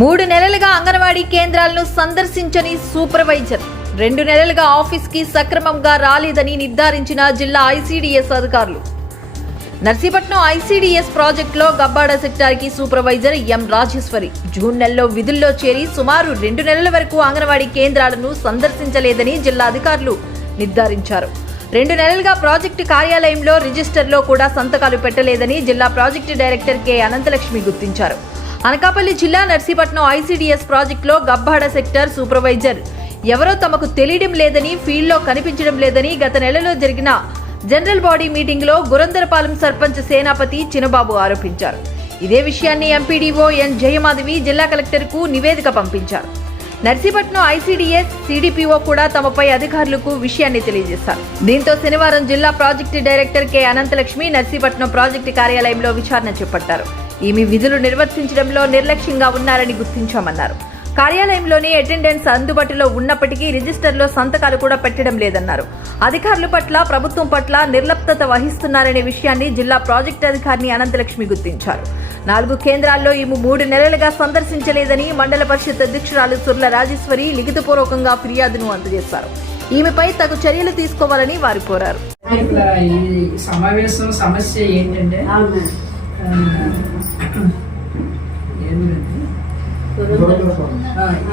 మూడు నెలలుగా అంగన్వాడీ కేంద్రాలను సందర్శించని సూపర్వైజర్. రెండు నెలలుగా ఆఫీస్కి సక్రమంగా రాలేదని నిర్ధారించిన జిల్లా ఐసీడీఎస్ అధికారులు. నర్సీపట్నం ఐసీడీఎస్ ప్రాజెక్టులో గబ్బాడ సెక్టార్కి సూపర్వైజర్ ఎం రాజేశ్వరి. జూన్ నెలలో విధుల్లో చేరి సుమారు రెండు నెలల వరకు అంగన్వాడీ కేంద్రాలను సందర్శించలేదని జిల్లా అధికారులు నిర్ధారించారు. రెండు నెలలుగా ప్రాజెక్టు కార్యాలయంలో రిజిస్టర్లో కూడా సంతకాలు పెట్టలేదని జిల్లా ప్రాజెక్టు డైరెక్టర్ కె అనంతలక్ష్మి గుర్తించారు. అనకాపల్లి జిల్లా నర్సీపట్నం ఐసీడీఎస్ ప్రాజెక్టులో గబ్బాడ సెక్టర్ సూపర్వైజర్. ఎవరో తమకు తెలియడం లేదని ఫీల్డ్లో కనిపించడం లేదని గత నెలలో జరిగిన జనరల్ బాడీ మీటింగ్లో గురందరపాలెం సర్పంచ్ సేనాపతి చినబాబు ఆరోపించారు. ఇదే విషయాన్ని ఎంపీడీఓ ఎన్ జయమాధవి జిల్లా కలెక్టర్కు నివేదిక పంపించారు. నర్సీపట్నం ఐసీడీఎస్ సిడిపిఓ కూడా తమపై అధికారులకు విషయాన్ని తెలియజేశారు. దీంతో శనివారం జిల్లా project director K Anantalakshmi Narsipatnam project కార్యాలయంలో విచారణ చేపట్టారు. ఈమె విధులు నిర్వర్తించడంలో నిర్లక్ష్యంగా ఉన్నారని గుర్తించామన్నారు. కార్యాలయంలోని అటెండెన్స్ అందుబాటులో ఉన్నప్పటికీ రిజిస్టర్లో సంతకాలు కూడా పెట్టడం లేదన్నారు. అధికారుల పట్ల ప్రభుత్వం పట్ల నిర్లప్తత వహిస్తున్నారనే విషయాన్ని జిల్లా ప్రాజెక్టు అధికారిని అనంతలక్ష్మి గుర్తించారు. నాలుగు కేంద్రాల్లో ఈమె మూడు నెలలుగా సందర్శించలేదని మండల పరిషత్ అధ్యక్షురాలు సుర్ల రాజేశ్వరి లిఖితపూర్వకంగా ఫిర్యాదును అందజేశారు. ఈమెపై తగు చర్యలు తీసుకోవాలని వారు కోరారు. ఇక్కడ ఈ సమావేశం సమస్య ఏంటంటే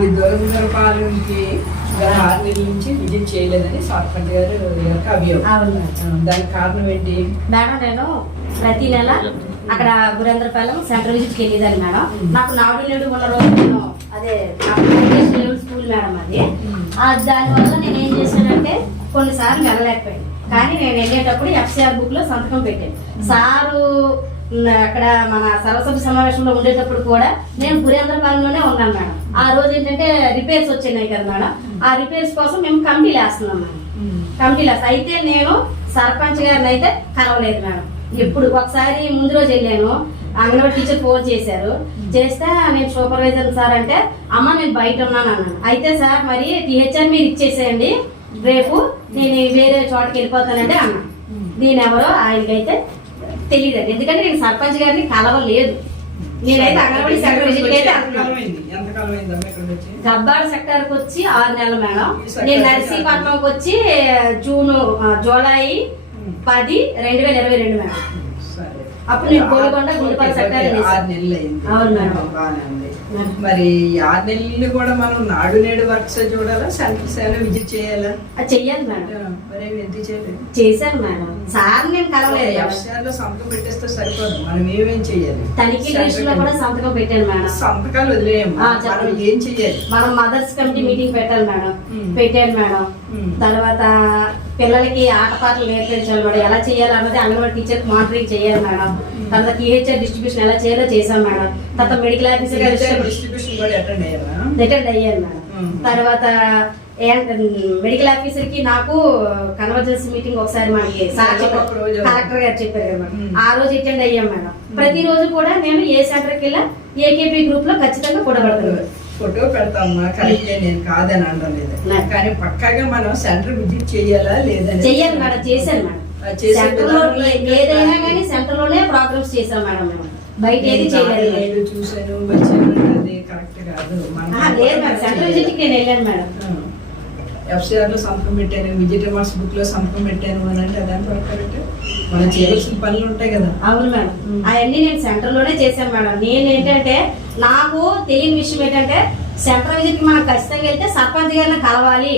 ఈ గత ఆరు నెలల నుంచి విజిట్ చేయలేదని సర్పంచ్ గారు యొక్క అభియోగం. దానికి కారణం ఏంటి? మేడం నేను ప్రతి నెల అక్కడ గురేంద్రపాలెం సెంట్రల్ విజిట్కి వెళ్ళేదాన్ని మేడం. నాకు నాడు నేడు ఉన్న రోజు నేను అదే స్కూల్ మేడం అది. దానివల్ల నేను ఏం చేశానంటే కొన్నిసార్లు వెళ్ళలేకపోయాను. కానీ నేను వెళ్ళేటప్పుడు ఎఫ్సిఆర్ బుక్లో సంతకం పెట్టాను. సారు అక్కడ మన సర్వసభ్య సమావేశంలో ఉండేటప్పుడు కూడా నేను గురేంద్రపాలెంలోనే ఉన్నాను మేడం. ఆ రోజు ఏంటంటే రిపేర్స్ వచ్చినాయి కదా మేడం. ఆ రిపేర్స్ కోసం మేము కమిటీలు వేస్తున్నాం మేడం. కమిటీలు వేస్తాం అయితే నేను సర్పంచ్ గారిని అయితే కలవలేదు మేడం. ఎప్పుడు ఒకసారి ముందు రోజు వెళ్ళాను. అంగన్వాడీ టీచర్ ఫోన్ చేశారు. చేస్తే నేను సూపర్వైజర్ సార్ అంటే అమ్మ నేను బయట ఉన్నాను అన్నాను అయితే సార్ మరి టీహెచ్ఆర్ మీరు ఇచ్చేసేయండి. రేపు నేను వేరే చోటకి వెళ్ళిపోతానంటే అన్నా నేనెవరో ఆయనకైతే తెలియదండి ఎందుకంటే నేను సర్పంచ్ గారిని కలవలేదు. నేనైతే అంగన్వాడీ సెక్టర్ అయితే గబ్బాడ సెక్టర్ వచ్చి ఆరు నెలలు మేడం. నేను నర్సీపట్నంకి వచ్చి జూన్ జూలై పది రెండు వేల ఇరవై రెండు మేడం. అప్పుడు నేను గోల్కొండ, ఓకే, చేశాను. ఆరు నెలలు అయింది. అవును మేడం. బాగానే ఉంది. మరి ఆరు నెలలు కూడా మనం నాడు నేడు వర్క్స్ చూడాలా? అయినా విజిట్ చేయాలా? చెయ్యాలి మేడం. మరి ఎందుకు చేయలేదు? చేశాను మేడం. సార్ నేను కలవలేదు. లో సంతకం పెట్టేస్తే సరిపోదు. మనం ఏమేం చేయాలి తనిఖీ లిస్ట్లో కూడా సంతకం పెట్టాను మేడం. సంతకాలు వదిలేయము ఆ, మనం. ఏం చేయాలి మనం మదర్స్ కమిటీ మీటింగ్ పెట్టాలి మేడం. పెట్టాను మేడం. తర్వాత పిల్లలకి ఆటపాటలు నేర్పించాలి మేడం ఎలా చేయాలి అన్నది అంగన్వాడీ టీచర్ మానిటరింగ్ చేయాలి మేడం. తర్వాత టీహెచ్ఆర్ డిస్ట్రిబ్యూషన్ ఎలా చేయాలో చేశాం మేడం. తర్వాత మెడికల్ ఆఫీసర్ అటెండ్ అయ్యాను మేడం. తర్వాత మెడికల్ ఆఫీసర్కి నాకు కన్వర్జెన్సీ మీటింగ్ ఒకసారి మనకి. కలెక్టర్ గారు చెప్పారు కదా. ఆ రోజు అటెండ్ అయ్యాం మేడం. ప్రతి రోజు కూడా నేను ఏ సెంటర్కి వెళ్ళా ఏకేపీ గ్రూప్లో ఖచ్చితంగా కూడబడుతుంది ఫోటో పెడతామా కరెక్టే నేను కాదని అనడం లేదు. లేదు. కానీ పక్కాగా మనం సెంటర్ విజిట్ చేయాలా లేదని చెయ్యాలి మేడం చేశాను మేడం. సెంటర్లో ఏదైనా కానీ సెంటర్లోనే ప్రోగ్రామ్స్ చేసాం మేడం మేము. బయట ఏది నేను చేయలేదు దాన్ని మేడం. నేను చూశాను వచ్చాను అది కరెక్ట్ కాదు లేదు మేడం సెంటర్ విజిట్ నేను వెళ్ళాను మేడం. ఎఫ్సిఆర్లో సంతకం పెట్టాను బుక్లో సంతకం పెట్టాను అని అంటే అదాని కరెక్ట్ మనం చేయాల్సిన పనులు ఉంటాయి కదా. అవును మేడం. అవన్నీ నేను సెంటర్లోనే చేశాను మేడం. నేను ఏంటంటే నాకు తెలియని విషయం ఏంటంటే సెంట్రల్ విజిట్ మనం ఖచ్చితంగా వెళ్తే సర్పంచ్ గారిని కలవాలి.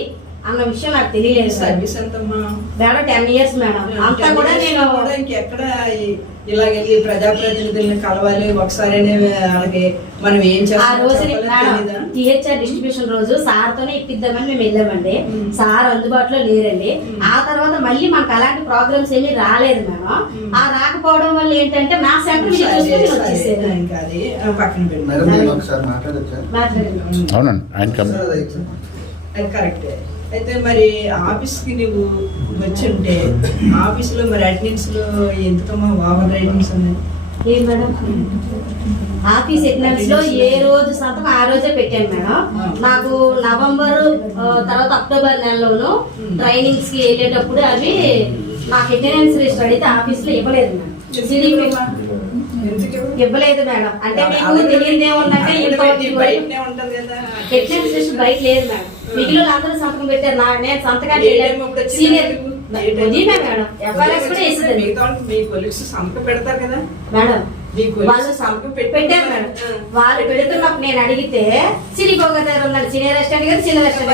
అన్న విషయం నాకు తెలియలేదు. Service madam ten years madam. అంతా కూడా నేను కూడా ఇంకెక్కడ ఈ- ఇలాగెళ్ళి ప్రజాప్రతినిధుల్ని కలవాలి ఒకసారి వాళ్ళకి మనం ఏం ఆ రోజు? టీహెచ్ఆర్ డిస్ట్రిబ్యూషన్ రోజు సార్ తోనే ఇప్పిద్దామని మేము వెళ్ళామండి. సార్ అందుబాటులో లేరండి. ఆ తర్వాత మళ్ళీ మనకు అలాంటి ప్రోగ్రామ్స్ ఏమీ రాలేదు మేడం. ఆ రాకపోవడం వల్ల ఏంటంటే నా సెంటర్ అవునండి కరెక్టే. అయితే మరి ఆఫీస్కి నువ్వు వచ్చి ఉంటే ఆఫీస్లో మరి అటెండెన్స్లో ఎందుకమ్మా ఓవర్ రైటింగ్స్ ఉన్నాయి? ఏం మేడం? ఆఫీస్ ఎగ్జామ్స్లో ఏ రోజు సంతకం ఆ రోజే పెట్టాను మేడం. నాకు నవంబర్ తర్వాత అక్టోబర్ నెలలోను ట్రైనింగ్స్కి వెళ్ళేటప్పుడు అవి నాకు అటెండెన్స్ రిజిస్టర్ అడిగితే ఆఫీస్లో ఇవ్వలేదు? మేడం. ఇవ్వలేదు? మేడం. అంటే మీకు తెలియదు ఏముందంటే అటెండెన్స్ లిస్ట్ బయట లేదు మేడం. మిగిలిన అందరూ సంతకం పెట్టారు. నా నేను వచ్చింది సీనియర్ మేడం. ఎఫ్ఆర్ఎస్ కూడా వేసింది మీ కొలిక్స్ సంతకం పెడతారు కదా? మేడం వాళ్ళు పెట్టారు మేడం. వాళ్ళు పెడుతున్నప్పుడు నేను అడిగితే సిరి గోగా దగ్గర ఉన్నాడు చిన్న రెస్టారెంట్ గారు చిన్న రెస్టారెంట్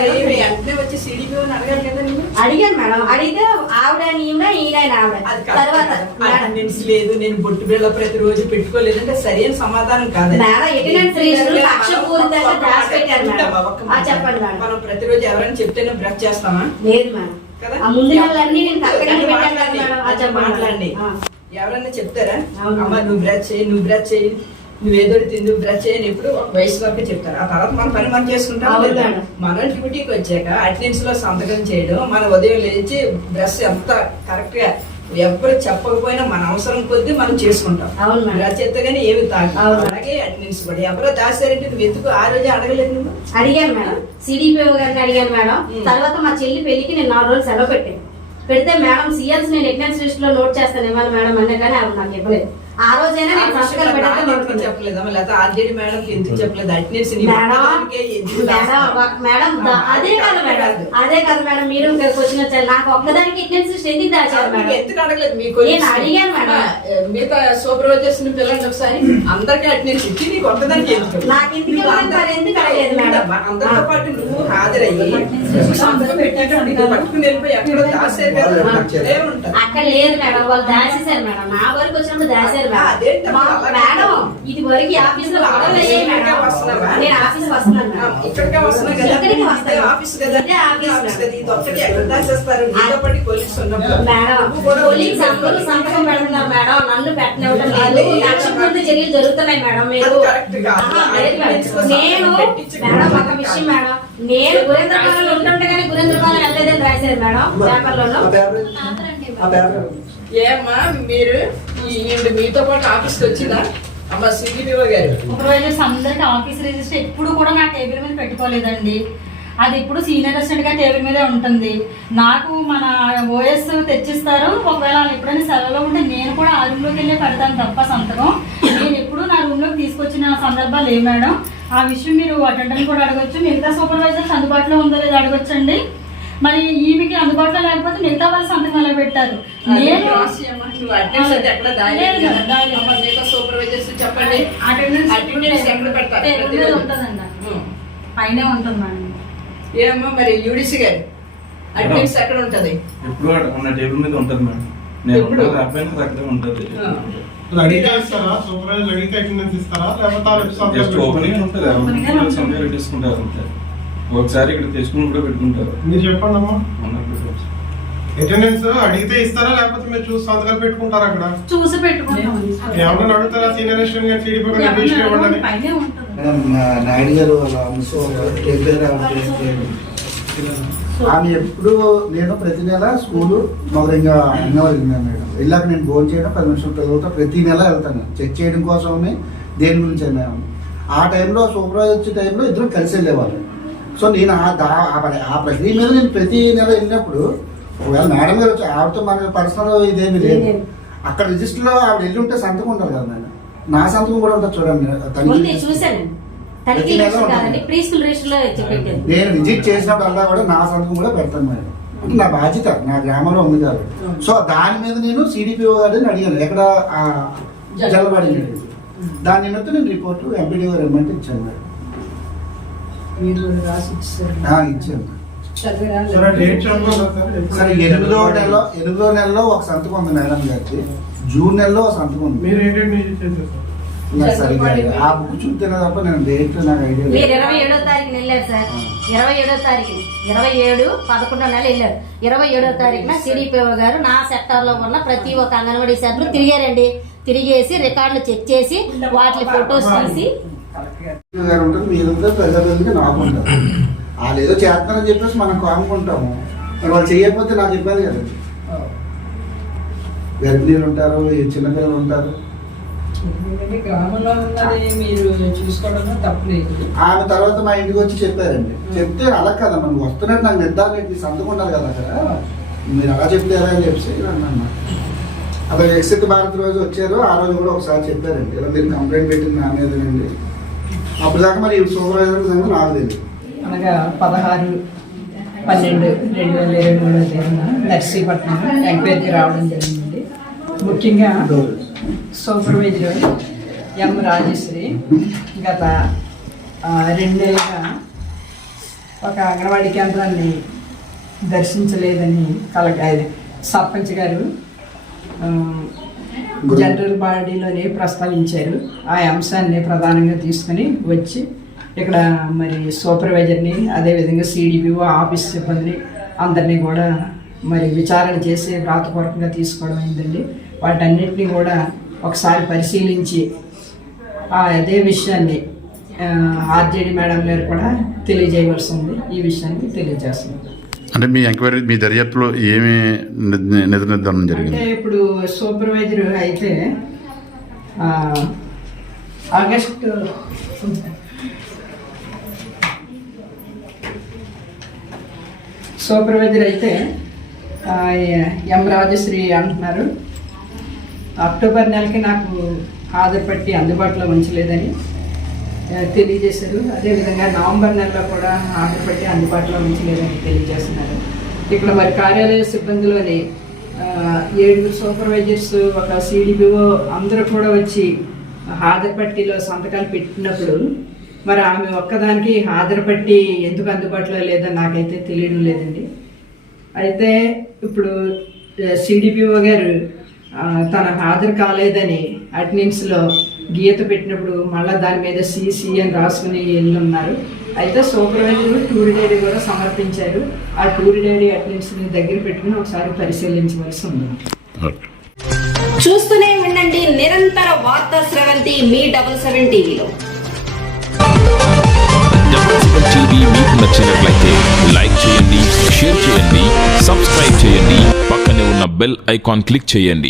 కదా అడిగాను మేడం. అడిగితే ఆవిడ ఈవిడ ఈయన ఆవిడ. తర్వాత లేదు నేను బొట్టు బిళ్ళ ప్రతిరోజు పెట్టుకోలేదంటే సరైన సమాధానం కాదు మేడం, attendance రిజిస్టర్ కక్ష పూరితంగా దాచి పెట్టారు మేడం. చెప్పండి మేడం. మనం ప్రతిరోజు ఎవరైనా చెప్తేనే బ్రష్ చేస్తామా? లేదు మేడం. కదా? ఆ ముందు నెలలన్నీ నేను పెట్టాను. మేడం. మాట్లాడండి. ఆ. ఎవరైనా చెప్తారా. అమ్మ నువ్వు బ్రష్ చేయి నువ్వు బ్రష్ చేయి నువ్వు ఏదో తిందు బ్రష్ చేయని ఎప్పుడు ఒక వయసు వరకు చెప్తారు ఆ తర్వాత మన పని మనం చేసుకుంటాం. మనం డ్యూటీకి వచ్చాక అటెండెన్స్లో సంతకం చేయడం మన ఉదయం లేచి బ్రష్ ఎంత కరెక్ట్గా ఎవరు చెప్పకపోయినా మన అవసరం కొద్దీ మనం చేసుకుంటాం. బ్రష్ చేస్తే కానీ ఏమి తాగి. అలాగే అటెండెన్స్ కూడా ఎవరో దాచారంటే నువ్వు ఎందుకు ఆ రోజే అడగలేదు నువ్వు అడిగాను మేడం సిడిపిఓ గారిని అడిగాను మేడం. తర్వాత మా చెల్లి పెళ్ళికి నేను నాలుగు రోజులు సెలవు పెట్టాను పెడితే మేడం సిఎల్స్ నేను అటెండెన్స్ లిస్ట్లో నోట్ చేస్తాను ఇవ్వాలి మేడం అన్న కానీ ఆవిడ నాకు ఇవ్వలేదు. ఆ రోజైనా నేను ఎందుకు అనుకున్నాను చెప్పలేదమ్మా లేకపోతే ఆర్జేడి మేడం ఎందుకు చెప్పలేదు? అటెండెన్స్ మేడం మేడం అదే కాదు మేడం. అదే కాదు మేడం మీరు ఇక్కడికి వచ్చిన నాకు ఒక్కదానికి అటెండెన్స్ ఎందుకు దాచారు మేడం? ఎందుకు అడగలేదు? మీ నేను అడిగాను మేడం. మిగతా సూపర్వైజర్స్ని పిల్లలు ఒకసారి. అందరికి అటెండెన్స్ ఇచ్చి నీకు ఒక్కదానికి ఎందుకు? నాకు ఎందుకు ఎందుకు అడగలేదు మేడం? అందరితో- పాటు నువ్వు హాజరయ్యి. పట్టుకుని వెళ్ళిపోయి ఎక్కడో కదా అక్కడే లేదు మేడం వాళ్ళు దాచేశారు మేడం. నా వరకు వచ్చినప్పుడు దాచారు మేడం ఇది వరకు ఆఫీస్లో? నేను ఆఫీస్ వస్తున్నాను ఇక్కడికే వస్తున్నావు కదా? ఇక్కడికే వస్తాను. ఇదే ఆఫీస్ కదా? ఇదే ఆఫీస్ ఆఫీస్ మేడం. కదా ఇది ఒక్కటి ఎక్కడ దాచేస్తారు నీతో పాటు కొలీగ్స్ ఉన్నప్పుడు. మేడం నువ్వు కూడా పోలీస్ అందరూ సంతకం పెడుతున్నారు మేడం నన్ను పెట్టనివ్వడం లేదు. చర్యలు జరుగుతున్నాయి మేడం మీరు మేడం. నేను ఒక విషయం మేడం. నేను గురేంద్రపాలెంలో ఉంటుంటే కానీ గురేంద్రపాలెం వెళ్ళలేదని రాశారు మేడం పేపర్లోను. ఏమ్మా మీరు మీతో పాటు ఆఫీస్కి వచ్చిందా? అమ్మ సిడిపిఓ గారు. సూపర్వైజర్స్ అందరికి ఆఫీస్ రిజిస్టర్ ఎప్పుడు కూడా నా టేబుల్ మీద పెట్టుకోలేదండి. అది ఇప్పుడు సీనియర్ అసిస్టెంట్గా టేబుల్ మీదే ఉంటుంది. నాకు మన ఓఎస్ తెచ్చిస్తారు. ఒకవేళ వాళ్ళు ఎప్పుడైనా సెలవులో ఉంటే నేను కూడా ఆ రూమ్లోకి వెళ్ళి పెడతాను తప్ప సంతకం. నేను ఎప్పుడు నా రూమ్లోకి తీసుకొచ్చిన సందర్భాలు లేవు మేడం. ఆ విషయం మీరు అటెండెంట్ కూడా అడగొచ్చు. మిగతా సూపర్వైజర్స్ అందుబాటులో ఉందో లేదో అడగొచ్చండి. మరి ఈమెకి అందుబాటులో లేకపోతే మిగతా వాళ్ళ సంతకం ఎలా పెట్టారు? నేను. పైనే ఉంటుంది మేడం. ఏమ్మా మరి యూడిసి గారు. అటెండెన్స్ ఎక్కడ ఉంటది? ఎప్పుడు మన టేబుల్ మీద ఉంటుంది మేడం. నేను సూపర్వైజర్ అడిగితే అటెండెన్స్ ఇస్తారా? లేకపోతే తీసుకుంటారు ఒకసారి ఇక్కడ తెచ్చుకుని కూడా పెట్టుకుంటారు. మీరు చెప్పండి అమ్మా. అటెండెన్స్ అడిగితే ఇస్తారా? లేకపోతే మీరు చూసి సంతకాలు పెట్టుకుంటారా అక్కడ? చూసి పెట్టుకుంటాం ఏమన్నా అడుగుతారా? సీనియర్ అసిస్టెంట్ గారు టీడీపీ గారు రిజిస్టర్ ఇవ్వండి అని? పైనే ఉంటుంది. మేడం నా- నాయుడు గారు ఆమె ఎప్పుడు నేను ప్రతి నెల స్కూలు మొదలంగా అన్నవారు వెళ్ళాను మేడం. వెళ్ళాక నేను ఫోన్ చేయడం పది నిమిషాల పిల్లలతో ప్రతి నెల వెళ్తాను. చెక్ చేయడం కోసమని దేని గురించి వెళ్ళాము ఆ టైంలో సూపర్వైజర్ వచ్చే టైంలో ఇద్దరు కలిసి వెళ్ళేవాళ్ళు. సో నేను ఆ దా ఆ ప- ఆ ప్రక్రియ మీద నేను ప్రతి నెల వెళ్ళినప్పుడు ఒకవేళ మేడం గారు వచ్చి ఆవిడతో మన పర్సనల్ ఇదేమి లేదు. అక్కడ రిజిస్టర్లో ఆవిడ వెళ్ళి ఉంటే సంతకం ఉంటుంది కదా మేడం. నా సంతకం కూడా ఉంటుంది చూడండి. చూశాను. నేను విజిట్ చేసినప్పుడు అలా కూడా నా సంతకం కూడా పెడతాను మేడం. అంటే నా బాధ్యత నా గ్రామంలో ఉంది కాబట్టి. సో దాని మీద నేను సిడిపిఓ గారిని అడిగాను. ఎక్కడ జలబడి దాని నిమిత్తం నేను రిపోర్ట్ ఎంపీడీ గారు ఇవ్వమంటే ఇచ్చాను మేడం. మీరు రాసి ఇచ్చారు? సరే ఎనిమిదో నెలలో ఎనిమిదో నెలలో ఒక సంతకం ఉంది మేడం గారికి జూన్ నెలలో ఒక సంతకం ఉంది. మీరు నాకు ఆ బుక్ చూస్తేనే తప్ప నేను డేట్ నాకు ఐడియా మీరు ఇరవై ఏడో తారీఖున వెళ్ళారు సార్. ఇరవై ఏడో తారీఖు ఇరవై ఏడు పదకొండో నెల వెళ్ళారు. ఇరవై ఏడో తారీఖున సిడిపిఓ గారు నా సెక్టార్లో ఉన్న ప్రతి ఒక్క అంగన్వాడీ సెంటర్ తిరిగారండి. తిరిగేసి రికార్డులు చెక్ చేసి వాటి ఫొటోస్ తీసి గారు ఉంటుంది మీరంతా ప్రజలకి నాకు వాళ్ళు ఏదో చేస్తున్నారని చెప్పేసి మనం కానుకుంటాము మరి వాళ్ళు చేయకపోతే నాకు ఇబ్బంది కదండి గర్భిణీలు ఉంటారు చిన్నపిల్లలు ఉంటారు. ఆమె తర్వాత మా ఇంటికి వచ్చి చెప్పారండి. చెప్తే అలా కదా మనం వస్తున్నట్టు నాకు నిర్ధారణ ఏంటి? సంతకం ఉండాలి కదా అక్కడ. మీరు అలా చెప్తే ఎలా అని చెప్పి అన్నా అలా ఎక్సిట్ భారత్ రోజు వచ్చారు. ఆ రోజు కూడా ఒకసారి చెప్పారండి. ఇలా మీరు కంప్లైంట్ పెట్టింది నా మీదనండి. అప్పుడు దాకా మరి సూపర్వైజర్ సంగతి నాకు తెలియదు అనగా పదహారు పన్నెండు రెండు వేల ఇరవై మూడో తేదీన నర్సీపట్నం ఎంక్వైరీకి రావడం జరిగిందండి ముఖ్యంగా సూపర్వైజర్ ఎం రాజేశ్వరి గత ఆ, రెండేళ్ళుగా ఒక అంగన్వాడీ కేంద్రాన్ని దర్శించలేదని కలెక్ సర్పంచ్ గారు జనరల్ బాడీలోనే ప్రస్తావించారు. ఆ అంశాన్ని ప్రధానంగా తీసుకుని వచ్చి ఇక్కడ మరి సూపర్వైజర్ని అదేవిధంగా సిడిపిఓ ఆఫీస్ సిబ్బందిని అందరినీ కూడా మరి విచారణ చేసి వ్రాతపూర్వకంగా తీసుకోవడం అయిందండి. వాటన్నిటిని కూడా ఒకసారి పరిశీలించి ఆ అదే విషయాన్ని ఆర్జేడి మేడం గారు కూడా తెలియజేయవలసి ఉంది. ఈ విషయాన్ని తెలియజేస్తుంది అంటే మీ ఎంక్వైరీ మీ దర్యాప్తులో ఏమి నిధ నిజ నిర్ధారణ అంటే జరిగింది ఇప్పుడు సూపర్వైజర్ అయితే ఆ, ఆగస్టు సూపర్వైజర్ అయితే ఆ, ఎం రాజశ్రీ అంటున్నారు. అక్టోబర్ నెలకి నాకు హాజరు పట్టి అందుబాటులో ఉంచలేదని. తెలియజేశారు. అదేవిధంగా నవంబర్ నెలలో కూడా ఆర్డర్ పెట్టి అందుబాటులో ఉంచలేదని తెలియజేస్తున్నారు. ఇక్కడ మరి కార్యాలయ సిబ్బందిలోని ఏడుగురు సూపర్వైజర్స్ ఒక సిడిపిఓ అందరూ కూడా వచ్చి హాజరు పట్టిలో సంతకాలు పెట్టినప్పుడు మరి ఆమె ఒక్కదానికి హాజరు పట్టి ఎందుకు అందుబాటులో లేదో నాకైతే తెలియడం లేదండి. అయితే ఇప్పుడు సిడిపిఓ గారు తన హాజరు కాలేదని అటెండెన్స్లో గీత పెట్టినప్పుడు మళ్ళీ దాని మీద సిసి అని రాసుకుని వెళ్ళి ఉన్నారు. అయితే సూపర్వైజర్ టూర్ డైరీ కూడా సమర్పించారు. ఆ టూర్ డైరీ అటెండెన్స్ని దగ్గర పెట్టుకుని ఒకసారి పరిశీలించవలసి ఉంది. చూస్తూనే ఉండండి నిరంతర వార్తా స్రవంతి మీ డబుల్ సెవెన్ టీవీలో. టీవీ మీకు నచ్చినట్లయితే లైక్ చేయండి షేర్ చేయండి సబ్స్క్రైబ్ చేయండి పక్కనే ఉన్న బెల్ ఐకాన్ క్లిక్ చేయండి.